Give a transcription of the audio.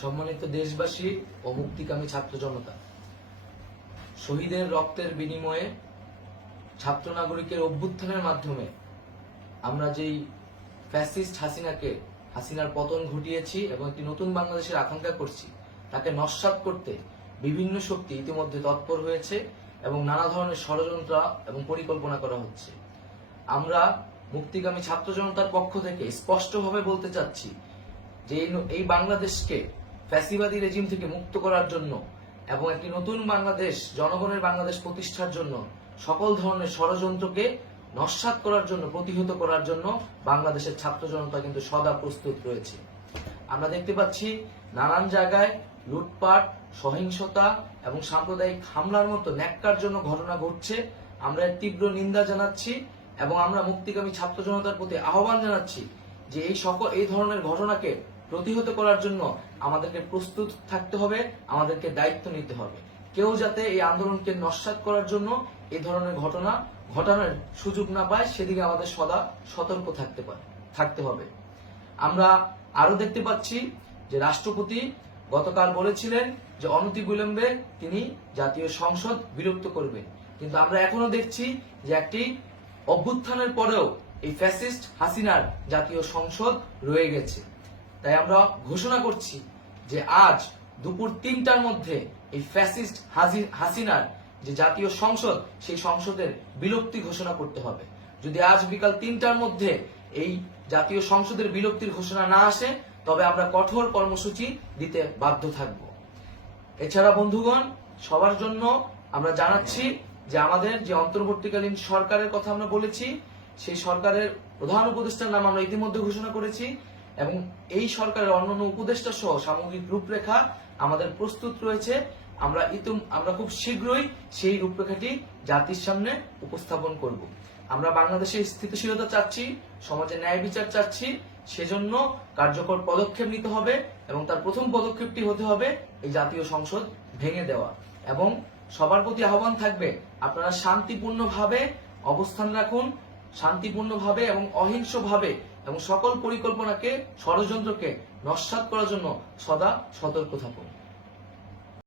সম্মানিত দেশবাসী ও মুক্তিকামী ছাত্র জনতা, শহীদের রক্তের বিনিময়ে ছাত্র নাগরিকের অভ্যুত্থানের মাধ্যমে আমরা যেই ফ্যাসিস্ট হাসিনার পতন ঘটিয়েছি এবং একটি নতুন বাংলাদেশের আকাঙ্ক্ষা করছি, তাকে নস্যাৎ করতে বিভিন্ন শক্তি ইতিমধ্যে তৎপর হয়েছে এবং নানা ধরনের ষড়যন্ত্র এবং পরিকল্পনা করা হচ্ছে। আমরা মুক্তিকামী ছাত্র জনতার পক্ষ থেকে স্পষ্টভাবে বলতে চাচ্ছি যে এই বাংলাদেশকে ফ্যাসিবাদী রেজিম থেকে মুক্ত করার জন্য এবং একটি নতুন বাংলাদেশ, জনগণের বাংলাদেশ প্রতিষ্ঠার জন্য সকল ধরনের ষড়যন্ত্রকে নস্যাৎ করার জন্য, প্রতিহত করার জন্য বাংলাদেশের ছাত্র জনতা কিন্তু সদা প্রস্তুত রয়েছে। আমরা দেখতে পাচ্ছি নানান জায়গায় লুটপাট, সহিংসতা এবং সাম্প্রদায়িক হামলার মতো ন্যাক্কারজনক ঘটনা ঘটছে। আমরা এর তীব্র নিন্দা জানাচ্ছি এবং আমরা মুক্তিকামী ছাত্র জনতার প্রতি আহ্বান জানাচ্ছি যে এই ধরনের ঘটনাকে প্রতিহত করার জন্য আমাদেরকে প্রস্তুত থাকতে হবে, আমাদেরকে দায়িত্ব নিতে হবে। কেউ যাতে এই আন্দোলনকে নস্যাৎ করার জন্য এই ধরনের ঘটনা ঘটানোর সুযোগ না পায়, সেদিকে আমাদের সদা সতর্ক থাকতে হবে। আমরা আরো দেখতে পাচ্ছি যে রাষ্ট্রপতি গতকাল বলেছিলেন যে অনতিবিলম্বে তিনি জাতীয় সংসদ বিলুপ্ত করবেন, কিন্তু আমরা এখনো দেখছি যে একটি অভ্যুত্থানের পরেও এই ফ্যাসিস্ট হাসিনার জাতীয় সংসদ রয়ে গেছে। তাই আমরা ঘোষণা করছি যে আজ দুপুর ৩টার মধ্যে এই ফ্যাসিস্ট হাসিনার যে জাতীয় সংসদ, সেই সংসদের বিলুপ্তি ঘোষণা করতে হবে। যদি আজ বিকাল ৩টার মধ্যে এই জাতীয় সংসদের বিলুপ্তির ঘোষণা না আসে, তবে আমরা কঠোর কর্মসূচি দিতে বাধ্য থাকব। এছাড়া বন্ধুগণ, সবার জন্য আমরা জানাচ্ছি যে আমাদের যে অন্তর্বর্তীকালীন সরকারের কথা আমরা বলেছি, সেই সরকারের প্রধান উপদেষ্টার নাম আমরা ইতিমধ্যে ঘোষণা করেছি এবং এই সরকারের অন্যান্য উপদেষ্টা সহ সামগ্রিক রূপরেখা আমাদের প্রস্তুত রয়েছে। আমরা খুব শীঘ্রই সেই রূপরেখাটি জাতির সামনে উপস্থাপন করব। আমরা বাংলাদেশে স্থিতিশীলতা চাচ্ছি, সমাজে ন্যায় বিচার চাচ্ছি, সেজন্য কার্যকর পদক্ষেপ নিতে হবে এবং তার প্রথম পদক্ষেপটি হতে হবে এই জাতীয় সংসদ ভেঙে দেওয়া। এবং সবার প্রতি আহ্বান থাকবে, আপনারা শান্তিপূর্ণভাবে অবস্থান রাখুন, শান্তিপূর্ণভাবে এবং অহিংসভাবে এবং সকল পরিকল্পনাকে, ষড়যন্ত্রকে নস্যাৎ করার জন্য সদা সতর্ক থাকুন।